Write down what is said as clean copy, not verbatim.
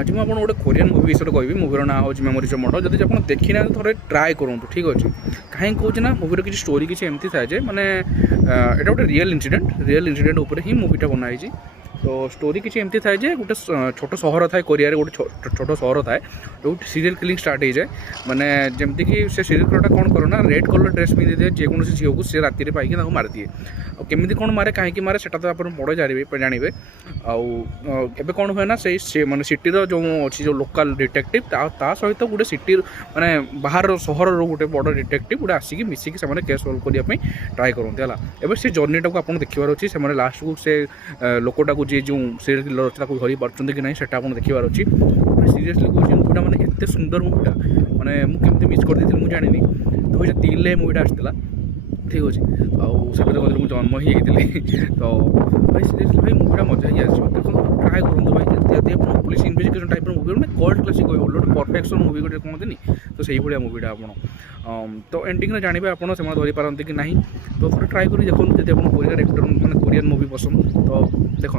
आज मुझे गोटे कोरियन मूवी विषय कहि मूवीर ना हूँ मेमोरीज मर्डर जब आप देखी ना थे ट्राए करूँ ठीक अच्छे कहीं कौन ना मूवीर किसी स्टोरी किसी एमती थाए माने यहाँ गोटे रियल इनसीडेंट उपर ही मूवीटा बनाई तो स्टोरी किसी एमती थाए गोटे छोट सहर थाए कोरिया गोटे छोट सहर थाए जो सीरियल किलिंग स्टार्ट हो जाए माने जमती कि से सीरियल किलरटा कौन कर ना रेड कलर ड्रेस पिंधि दिए जेकोसी झील को सी राति पाई मार दिए केमी कौन मारे कहीं मारे से आप बड़े जानवे आउ कौन हुए ना से माने सिटीर जो अच्छी जो लोकल डिटेक्टिव ता सहित गोटे सिटी माने बाहर सहर गोटे बड़ डिटेक्टिव गोटे आसिक मिसिक से केस सल्व करने ट्राए करते है से जर्नीटा को आप देखार अच्छी से लास्ट को से लोकटा को जी जो सीरियल किलर अच्छे धरी पार्टी कि ना से देखार अच्छी सीरीयसली कौन मूवीटा मैंने एत सुंदर मूवीटा मैंने मुझे मिस कर दी मुझे जानी 2003 मूवीटा आसाला ठीक अच्छे आते कहते मुझे जन्म ही तो भाई सीरीयसली भाई मूवीटा मजा ही आस देखो ट्राए करूँ भाई जब पुलिस इन्वेस्टिगेशन टाइप मूवी मैंने कल्ट क्लासिक गोटे परफेक्शन मूवी गोटे कहते तो सही भाया मूवीटा आप तो एंडिंग में जानवे आप धरी पारती कि ना तो थोड़ा ट्राए कर देखो जब आप कोरियन एक्टर मैंने कोरियन मूवी पसंद तो देखो।